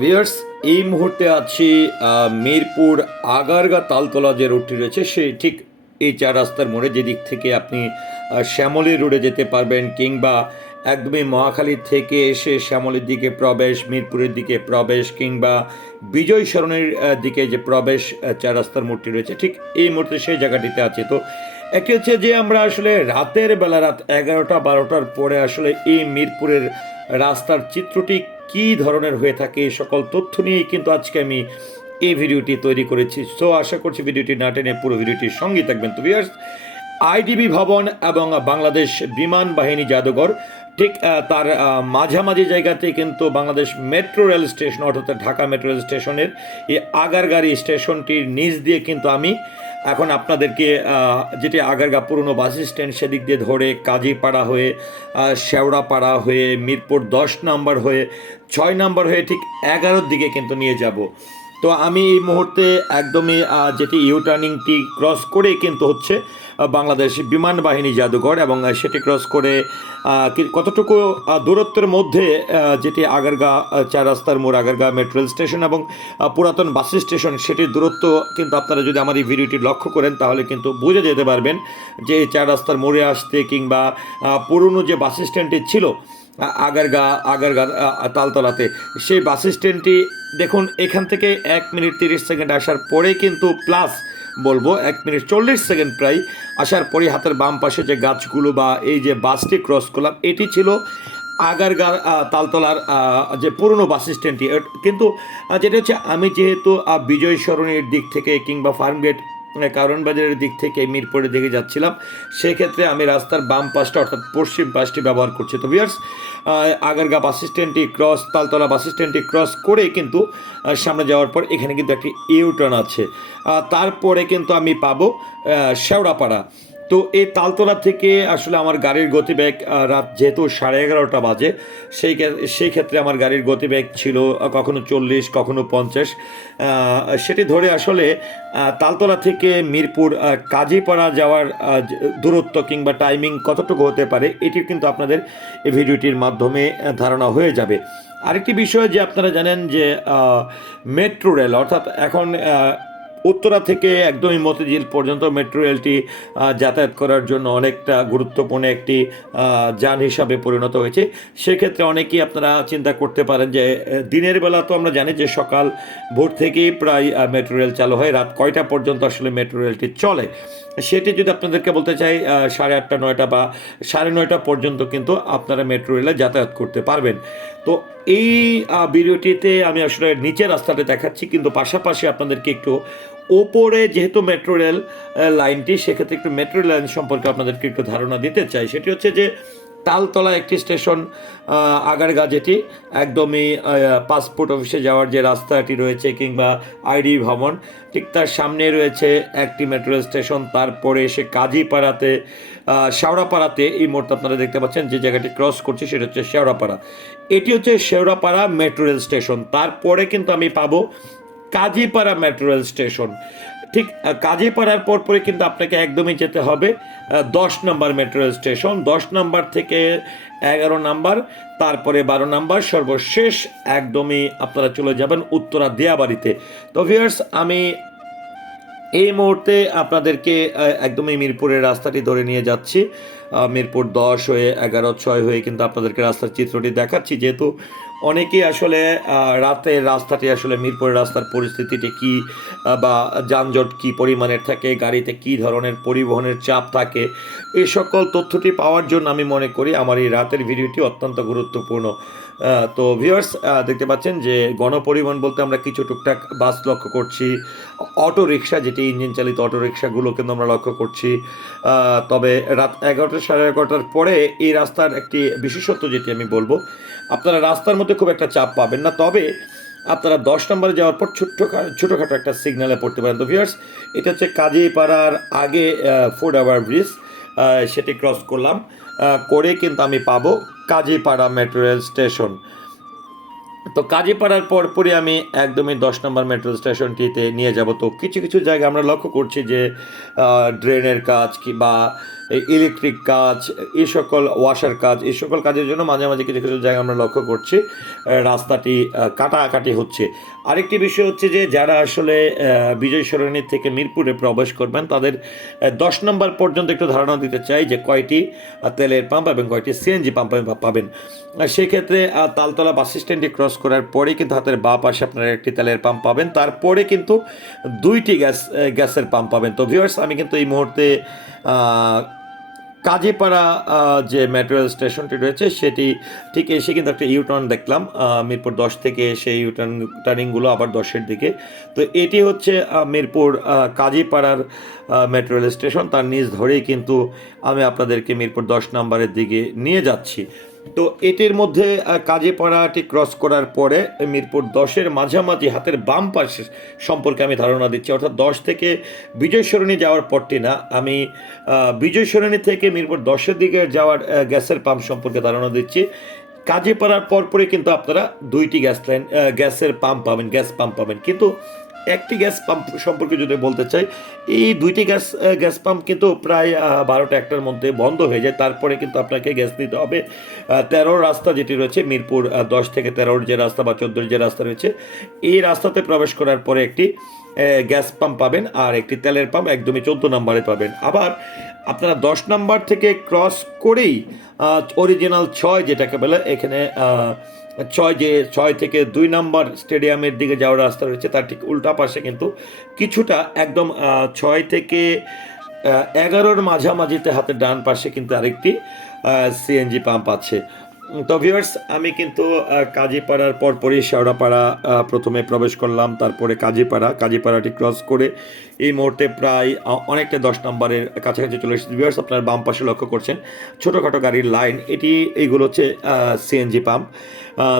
Viewers এই মুহূর্তে আছি মিরপুর আগারগা তালতলা যে রোডটি রয়েছে, সেই ঠিক এই চার রাস্তার মোড়ে যেদিক থেকে আপনি শ্যামলী রোডে যেতে পারবেন কিংবা একদমই মহাখালী থেকে এসে শ্যামলীর দিকে প্রবেশ, মিরপুরের দিকে প্রবেশ কিংবা বিজয় সরণের দিকে যে প্রবেশ চার রাস্তার মোড়টি রয়েছে, ঠিক এই মুহূর্তে সেই জায়গাটিতে আছে। তো একটি হচ্ছে যে আমরা আসলে রাতের বেলা রাত এগারোটা বারোটার পরে আসলে এই মিরপুরের রাস্তার চিত্রটি কী ধরনের হয়ে থাকে এই সকল তথ্য নিয়েই কিন্তু আজকে আমি এই ভিডিওটি তৈরি করেছি। সো আশা করছি ভিডিওটি না টেনে পুরো ভিডিওটির সঙ্গে থাকবেন। তো ভিউয়ার্স আইডিবি ভবন এবং বাংলাদেশ বিমান বাহিনী জাদুঘর, ঠিক তার মাঝামাঝি জায়গাতে কিন্তু বাংলাদেশ মেট্রো রেল স্টেশন অর্থাৎ ঢাকা মেট্রো রেল স্টেশনের এই আগারগাড়ি স্টেশনটির নিচ দিয়ে কিন্তু আমি এখন আপনাদেরকে যেটি আগারগা পুরনো বাস স্ট্যান্ড সেদিক দিয়ে ধরে কাজীপাড়া হয়ে শেওড়াপাড়া হয়ে, মিরপুর দশ নাম্বার হয়ে, ছয় নাম্বার হয়ে ঠিক এগারোর দিকে কিন্তু নিয়ে যাব। তো আমি এই মুহূর্তে একদমই যেটি ইউটার্নিংটি ক্রস করে কিন্তু হচ্ছে বাংলাদেশ বিমান বাহিনী জাদুঘর এবং সেটি ক্রস করে কতটুকু দূরত্বের মধ্যে যেটি আগারগা চার রাস্তার মোড় আগারগা মেট্রো রেল স্টেশন এবং পুরাতন বাস স্টেশন, সেটির দূরত্ব কিন্তু আপনারা যদি আমার এই ভিডিওটি লক্ষ্য করেন তাহলে কিন্তু বুঝে যেতে পারবেন যে এই চার রাস্তার মোড়ে আসতে কিংবা পুরনো যে বাস স্ট্যান্ডটি ছিল আগারগা আগারগা তালতলাতে, সেই বাস স্ট্যান্ডটি দেখুন এখান থেকে এক মিনিট তিরিশ সেকেন্ড আসার পরে কিন্তু প্লাস বলব, এক মিনিট চল্লিশ সেকেন্ড প্রায় আসার পরে হাতের বাম পাশে যে গাছগুলো বা এই যে বাসটি ক্রস করলাম, এটি ছিল আগারগা তালতলার যে পুরনো বাস স্ট্যান্ডটি। কিন্তু যেটা হচ্ছে আমি যেহেতু বিজয় সরণির দিক থেকে কিংবা ফার্মগেট কারণ বাজারের দিক থেকে মিরপুরের দিকে যাচ্ছিলাম, সেক্ষেত্রে আমি রাস্তার বাম পাশটা, অর্থাৎ পশ্চিম পাশটি ব্যবহার করছি। তো বিয়ার্স আগারগা বাস স্ট্যান্ডটি ক্রস তালতলা বাস স্ট্যান্ডটি ক্রস করে কিন্তু সামনে যাওয়ার পর এখানে কিন্তু একটি ইউটার্ন আছে। তারপরে কিন্তু আমি পাবো শেওড়াপাড়া। তো এই তালতলা থেকে আসলে আমার গাড়ির গতিবেগ রাত যেহেতু সাড়ে এগারোটা বাজে, সেই সেই ক্ষেত্রে আমার গাড়ির গতিবেগ ছিল কখনো চল্লিশ, কখনো পঞ্চাশ। সেটি ধরে আসলে তালতলা থেকে মিরপুর কাজীপাড়া যাওয়ার দূরত্ব কিংবা টাইমিং কতটুকু হতে পারে এটি কিন্তু আপনাদের এই ভিডিওটির মাধ্যমে ধারণা হয়ে যাবে। আরেকটি বিষয় যে আপনারা জানেন যে মেট্রো রেল, অর্থাৎ এখন উত্তরা থেকে একদমই মতিঝিল পর্যন্ত মেট্রো রেলটি যাতায়াত করার জন্য অনেকটা গুরুত্বপূর্ণ একটি যান হিসাবে পরিণত হয়েছে। সেক্ষেত্রে অনেকেই আপনারা চিন্তা করতে পারেন যে দিনের বেলা তো আমরা জানি যে সকাল ভোর থেকেই প্রায় মেট্রো রেল চালু হয়, রাত কয়টা পর্যন্ত আসলে মেট্রো রেলটি চলে? সেটি যদি আপনাদেরকে বলতে চাই সাড়ে আটটা, নয়টা বা সাড়ে নয়টা পর্যন্ত কিন্তু আপনারা মেট্রো রেলে যাতায়াত করতে পারবেন। তো এই ভিডিওটিতে আমি আসলে নিচের রাস্তাটা দেখাচ্ছি, কিন্তু পাশাপাশি আপনাদেরকে একটু ওপরে যেহেতু মেট্রো রেল লাইনটি সেক্ষেত্রে একটু মেট্রো লাইন সম্পর্কে আপনাদেরকে একটু ধারণা দিতে চাই। সেটি হচ্ছে যে, তালতলা একটি স্টেশন আগারগা যেটি, একদমই পাসপোর্ট অফিসে যাওয়ার যে রাস্তাটি রয়েছে কিংবা আইডি ভবন, ঠিক তার সামনে রয়েছে একটি মেট্রো স্টেশন তারপরে এসে কাজীপাড়াতে শেওড়াপাড়াতে এই মুহূর্তে আপনারা দেখতে পাচ্ছেন যে জায়গাটি ক্রস করছে, সেটা হচ্ছে শেওড়াপাড়া। এটি হচ্ছে শেওড়াপাড়া মেট্রো রেল স্টেশন তারপরে কিন্তু আমি পাবো কাজীপাড়া মেট্রো রেল স্টেশন ঠিক কাজীপাড়ার পর পরে কিন্তু আপনাকে একদমই যেতে হবে দশ নম্বর মেট্রো রেল স্টেশন দশ নম্বর থেকে এগারো নাম্বার, তারপরে বারো নাম্বার, সর্বশেষ একদমই আপনারা চলে যাবেন উত্তরা দিয়াবাড়িতে। তো ভিয়ার্স আমি এই মুহূর্তে আপনাদেরকে একদমই মিরপুরের রাস্তাটি ধরে নিয়ে যাচ্ছি। মিরপুর দশ হয়ে এগারো ছয় হয়ে কিন্তু আপনাদেরকে রাস্তার চিত্রটি দেখাচ্ছি। যেহেতু অনেকেই আসলে রাতের রাস্তাটি আসলে মিরপুরের রাস্তার পরিস্থিতিটি কি বা যানজট কি পরিমাণের থাকে, গাড়িতে কি ধরনের পরিবহনের চাপ থাকে এই সকল তথ্যটি পাওয়ার জন্য আমি মনে করি আমার এই রাতের ভিডিওটি অত্যন্ত গুরুত্বপূর্ণ। তো ভিউয়ার্স দেখতে পাচ্ছেন যে গণপরিবহন বলতে আমরা কিছু টুকটাক বাস লক্ষ্য করছি। অটো রিক্সা, যেটি ইঞ্জিন চালিত অটো রিক্সাগুলো কিন্তু আমরা লক্ষ্য করছি। তবে রাত এগারোটা সাড়ে এগারোটার পরে এই রাস্তার একটি বিশেষত্ব যেটি আমি বলব, আপনারা রাস্তার মধ্যে খুব একটা চাপ পাবেন না। তবে আপনারা দশ নম্বরে যাওয়ার পর ছোট্ট ছোটোখাটো একটা সিগনালে পড়তে পারেন। তো ভিউয়ার্স এটা হচ্ছে কাজীপাড়ার আগে ফুড আওয়ার ব্রিজ সেটি ক্রস করলাম। করে কিন্তু আমি পাবো। কাজীপাড়া মেট্রো রেল স্টেশন তো কাজীপাড়ার পরপরই আমি একদমই দশ নম্বর মেট্রো স্টেশনটিতে নিয়ে যাব। তো কিছু কিছু জায়গা আমরা লক্ষ্য করছি যে ড্রেনের কাজ কি বা ইলেকট্রিক কাজ এই সকল ওয়াশার কাজ এই সকল কাজের জন্য মাঝে মাঝে কিছু কিছু জায়গায় আমরা লক্ষ্য করছি। রাস্তাটি কাটাকাটি হচ্ছে। আরেকটি বিষয় হচ্ছে যে, যারা আসলে বিজয় সরণি থেকে মিরপুরে প্রবেশ করবেন, তাদের দশ নম্বর পর্যন্ত একটু ধারণা দিতে চাই যে, কয়টি তেলের পাম্প এবং কয়টি সিএনজি পাম্প পাবেন। সেক্ষেত্রে তালতলা বাস স্ট্যান্ডটি ক্রস করার পরে কিন্তু হাতের বা পাশে আপনারা একটি তেলের পাম্প পাবেন। তারপরে কিন্তু দুইটি গ্যাস গ্যাসের পাম্প পাবেন। তো ভিউয়ার্স আমি কিন্তু এই মুহূর্তে কাজীপাড়া যে মেট্রো স্টেশনটি রয়েছে, সেটি ঠিক এসে কিন্তু একটা ইউটার্ন দেখলাম। মিরপুর দশ থেকে সেই ইউটার্ন টার্নিংগুলো আবার দশের দিকে। তো এটি হচ্ছে মিরপুর কাজীপাড়ার মেট্রো রেল স্টেশন তার নিজ ধরেই কিন্তু আমি আপনাদেরকে মিরপুর দশ নম্বরের দিকে নিয়ে যাচ্ছি। তো এটির মধ্যে আহ, কাজীপাড়াটি ক্রস করার পরে মিরপুর দশের মাঝামাঝি হাতের বাম পাশে সম্পর্কে আমি ধারণা দিচ্ছি। অর্থাৎ দশ থেকে বিজয় সরণি যাওয়ার পরটি না আমি বিজয় সরণি থেকে মিরপুর দশের দিকে যাওয়ার গ্যাসের পাম্প সম্পর্কে ধারণা দিচ্ছি। কাজীপাড়ার পরপরই কিন্তু আপনারা দুইটি গ্যাস লাইন গ্যাসের পাম্প পাবেন গ্যাস পাম্প পাবেন। কিন্তু একটি গ্যাস পাম্প সম্পর্কে যদি বলতে চাই, এই দুইটি গ্যাস গ্যাস পাম্প কিন্তু প্রায় বারোটা একটার মধ্যে বন্ধ হয়ে যায়। তারপরে কিন্তু আপনাকে গ্যাস নিতে হবে তেরোর রাস্তা যেটি রয়েছে, মিরপুর দশ থেকে তেরোর যে রাস্তা বা চোদ্দোর যে রাস্তা রয়েছে, এই রাস্তাতে প্রবেশ করার পরে একটি গ্যাস পাম্প পাবেন আর একটি তেলের পাম্প একদমই চোদ্দ নম্বরে পাবেন। আবার আপনারা দশ নাম্বার থেকে ক্রস করেই অরিজিনাল ছয় যেটাকে বলে, এখানে ছয় যে ছয় থেকে দুই নাম্বার স্টেডিয়ামের দিকে যাওয়ার রাস্তা রয়েছে, তার ঠিক উল্টা পাশে কিন্তু কিছুটা একদম ছয় থেকে এগারোর মাঝামাঝিতে হাতে ডান পাশে কিন্তু আরেকটি সিএনজি পাম্প আছে। তো ভিউয়ার্স আমি কিন্তু কাজীপাড়ার পরপরই শেওড়াপাড়া প্রথমে প্রবেশ করলাম, তারপরে কাজীপাড়া, কাজীপাড়াটি ক্রস করে এই মুহূর্তে প্রায় অনেকটা দশ নম্বরের কাছাকাছি চলে এসেছে। ভিউয়ার্স আপনার বাম পাশে লক্ষ্য করছেন, ছোটোখাটো গাড়ির লাইন এটি, এইগুলো হচ্ছে সিএনজি পাম্প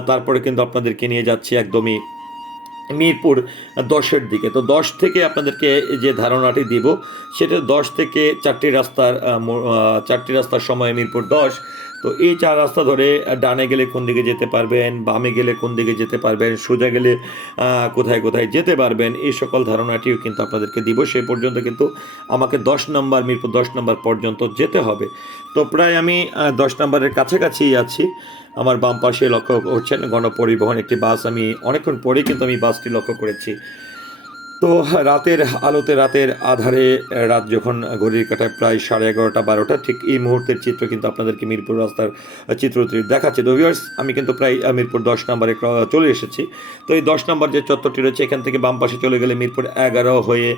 তারপরে কিন্তু আপনাদেরকে নিয়ে যাচ্ছি একদমই মিরপুর দশের দিকে। তো দশ থেকে আপনাদেরকে যে ধারণাটি দিব, সেটা দশ থেকে চারটি রাস্তার চারটি রাস্তার সময় মিরপুর দশ তো এই চার রাস্তা ধরে ডানে গেলে কোন দিকে যেতে পারবেন, বামে গেলে কোন দিকে যেতে পারবেন, সোজা গেলে কোথায় কোথায় যেতে পারবেন, এই সকল ধারণাটিও কিন্তু আপনাদেরকে দিব। সেই পর্যন্ত কিন্তু আমাকে দশ নম্বর, মিরপুর দশ নম্বর পর্যন্ত যেতে হবে। তো প্রায় আমি দশ নম্বরের কাছাকাছি আছি। আমার বাম পাশে লক্ষ্য করছেন গণপরিবহন, একটি বাস। আমি অনেকক্ষণ পরে কিন্তু আমি বাসটি লক্ষ্য করেছি। তো রাতের আলোতে রাতের আধারে রাত যখন ঘড়ির কাটায় প্রায় সাড়ে এগারোটা, বারোটা, ঠিক এই মুহূর্তের চিত্র কিন্তু আপনাদেরকে মিরপুর রাস্তার চিত্রটি দেখাচ্ছে। তো ভিউয়ার্স আমি কিন্তু প্রায় মিরপুর দশ নম্বরে চলে এসেছি। তো এই দশ নম্বর যে চত্বরটি রয়েছে, এখান থেকে বাম পাশে চলে গেলে মিরপুর এগারো হয়ে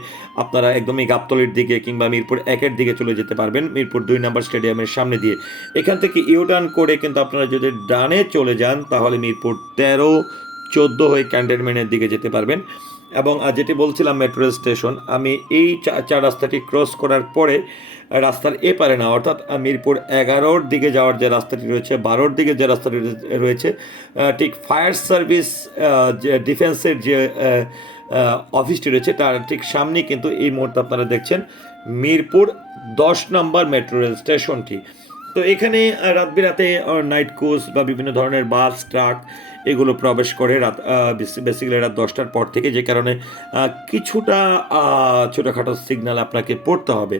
আপনারা একদমই গাবতলির দিকে কিংবা মিরপুর একের দিকে চলে যেতে পারবেন, মিরপুর দুই নম্বর স্টেডিয়ামের সামনে দিয়ে। এখান থেকে ইউটার্ন করে কিন্তু আপনারা যদি ডানে চলে যান, তাহলে মিরপুর তেরো, চোদ্দ হয়ে ক্যান্টনমেন্টের দিকে যেতে পারবেন। এবং যেটি বলছিলাম মেট্রো রেল স্টেশন আমি এই চার রাস্তাটি ক্রস করার পরে রাস্তার এপারে না, অর্থাৎ মিরপুর এগারোর দিকে যাওয়ার যে রাস্তাটি রয়েছে, বারোর দিকে যে রাস্তাটি রয়েছে ঠিক ফায়ার সার্ভিস যে ডিফেন্সের যে অফিসটি রয়েছে, তার ঠিক সামনেই কিন্তু এই মুহূর্তে আপনারা দেখছেন মিরপুর দশ নম্বর মেট্রো রেল স্টেশনটি তো এখানে রাত বিরাতে নাইট কোচ বা বিভিন্ন ধরনের বাস, ট্রাক এগুলো প্রবেশ করে রাত বেসিক্যালি রাত দশটার পর থেকে যে কারণে কিছুটা ছোটোখাটো সিগন্যাল আপনাকে পড়তে হবে।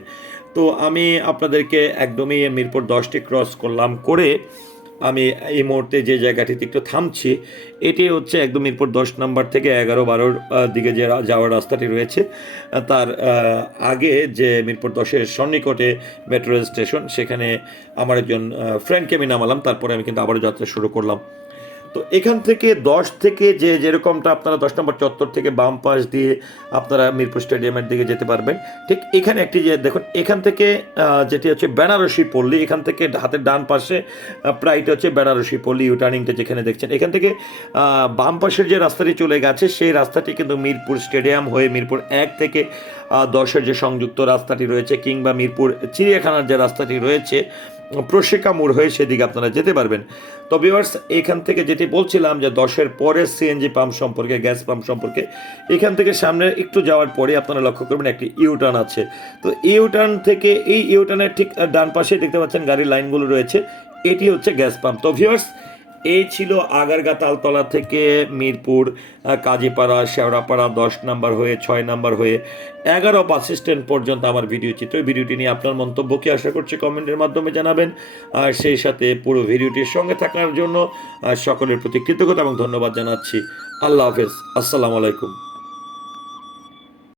তো আমি আপনাদেরকে একদমই মিরপুর দশটি ক্রস করলাম করে আমি এই মুহূর্তে যে জায়গাটিতে একটু থামছি, এটি হচ্ছে একদম মিরপুর দশ নম্বর থেকে এগারো বারোর দিকে যে যাওয়ার রাস্তাটি রয়েছে। তার আগে যে মিরপুর দশের সন্নিকটে মেট্রো রেল স্টেশন সেখানে আমার একজন ফ্রেন্ডকে আমি নামালাম। তারপরে আমি কিন্তু আবারও যাত্রা শুরু করলাম। তো এখান থেকে দশ থেকে যে যেরকমটা আপনারা দশ নম্বর চত্বর থেকে বাম পাশ দিয়ে আপনারা মিরপুর স্টেডিয়ামের দিকে যেতে পারবেন, ঠিক এখানে একটি যে দেখুন, এখান থেকে যেটি হচ্ছে বেনারসি পল্লী, এখান থেকে হাতের ডান পাশে প্রায়টা হচ্ছে বেনারসি পল্লী, ইউটার্নিংটা যেখানে দেখছেন। এখান থেকে বাম পাশের যে রাস্তাটি চলে গেছে, সেই রাস্তাটি কিন্তু মিরপুর স্টেডিয়াম হয়ে মিরপুর এক থেকে দশের যে সংযুক্ত রাস্তাটি রয়েছে, কিংবা মিরপুর চিড়িয়াখানার যে রাস্তাটি রয়েছে প্রশিকা মোড় হয়ে সেদিকে আপনারা যেতে পারবেন। তো ভিউয়ার্স এখান থেকে যেটি বলছিলাম যে দশের পরে সিএনজি পাম্প সম্পর্কে গ্যাস পাম্প সম্পর্কে, এখান থেকে সামনে একটু যাওয়ার পরে আপনারা লক্ষ্য করবেন একটি ইউটার্ন আছে। তো ইউটার্ন থেকে এই ইউটার্নের ঠিক ডান পাশে দেখতে পাচ্ছেন গাড়ির লাইনগুলো রয়েছে, এটি হচ্ছে গ্যাস পাম্প তো ভিউয়ার্স এই ছিল আগারগা তালতলা থেকে মিরপুর কাজীপাড়া, শেওড়াপাড়া, দশ নাম্বার হয়ে, ছয় নাম্বার হয়ে, এগারো বাস স্ট্যান্ড পর্যন্ত আমার ভিডিও চিত্র। ভিডিওটি নিয়ে আপনার মন্তব্য কি আশা করছি কমেন্টের মাধ্যমে জানাবেন। আর সেই সাথে পুরো ভিডিওটির সঙ্গে থাকার জন্য সকলের প্রতি কৃতজ্ঞতা এবং ধন্যবাদ জানাচ্ছি। আল্লাহ হাফেজ। আসসালামু আলাইকুম।